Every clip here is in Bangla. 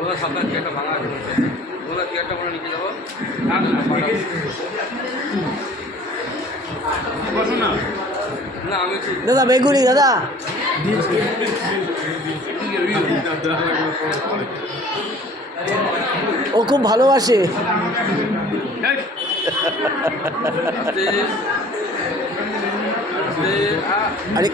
ওরা সাবধান চেয়ারটা ভাঙা আছে ওরা চেয়ারটা মনে নিচে যাবো বসো না না আমি দাদা বেগুনি দাদা ও খুব ভালোবাসে। আরে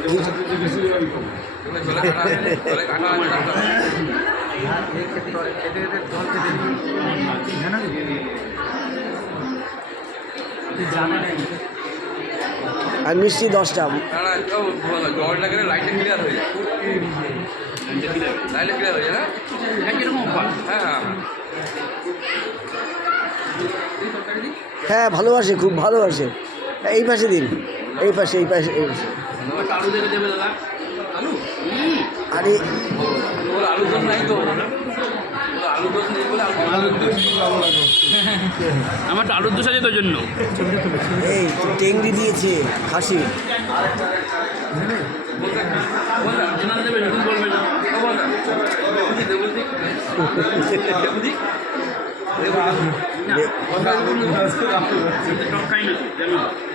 আর মিষ্টি 10টা। জলটা গেলে লাইটটা ক্লিয়ার হয়ে যায় লাইটটা ক্লিয়ার হয়ে যায় না হ্যাঁ হ্যাঁ হ্যাঁ ভালোবাসে খুব ভালোবাসে। এই পাশে দিন এই পাশে এই পাশে এই পাশে। আলু দেবে দেবে দাদা আলু আরে আলু দোষ নাই তো আলু দোষ নেই বলে আলুর দোষ আমার আলুর দোষ আছে তোর জন্য এই টেংরি দিয়েছে খাসি দেবে নতুন বলবে না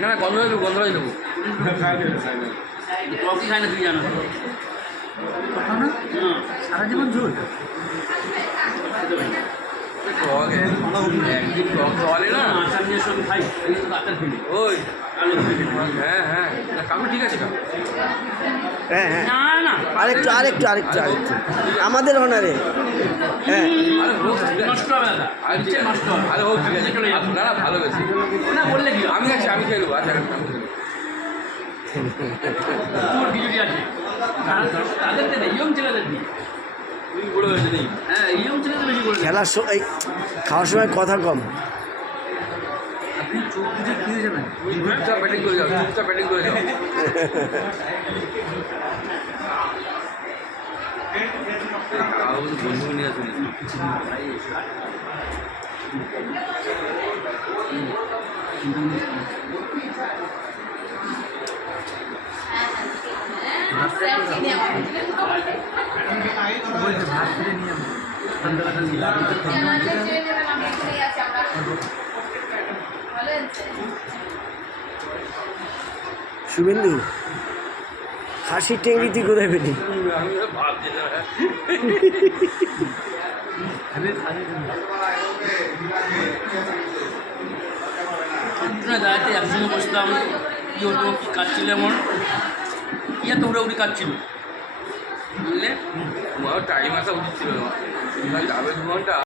না গন্ধ হয়ে গন্ধ হয়ে দেবো টকি খাই না তুই জানো সারা জীবন ঝোল একদিন টক খাওয়ালে না আচার নিয়ে সব খাই আচার ফেলি ওই হ্যাঁ হ্যাঁ কাকু ঠিক আছে কাকু হ্যাঁ হ্যাঁ না না আরেকটু আরেকটু আরেকটু আরেকটু আমাদের অনারে হ্যাঁ আরে হোক নষ্ট হবে দাদা আর নষ্ট হবে আরে হোক ঠিক আছে চলে যাবো না ভালো গেছি না বললে কি আমি আছি আমি খেয়ে দেবো আচ্ছা তোর ভিডিওটি আছে তাদেরকে নেই ইয়ং ছেলেদের দিই তুই বড় হয়েছে নেই হ্যাঁ ইয়ং ছেলেদের বেশি করে খেলার সময় খাওয়ার সময় কথা কম। আপনি চোখ বুঝে খেয়ে যাবেন তুই চুপচাপ ব্যাটিং করে যাও চুপচাপ ব্যাটিং করে যাও বন্ধু নিয়ে আসুন শুভেন্দু খাসির টেংরি তুই কোথায় পেলি? দাঁড়াতে একসঙ্গে বসতাম কী হতো কী কাটছিল এমন কী এত উড়ে কাটছিল বুঝলে টাইম আসা উচিত ছিল না 2 ঘন্টা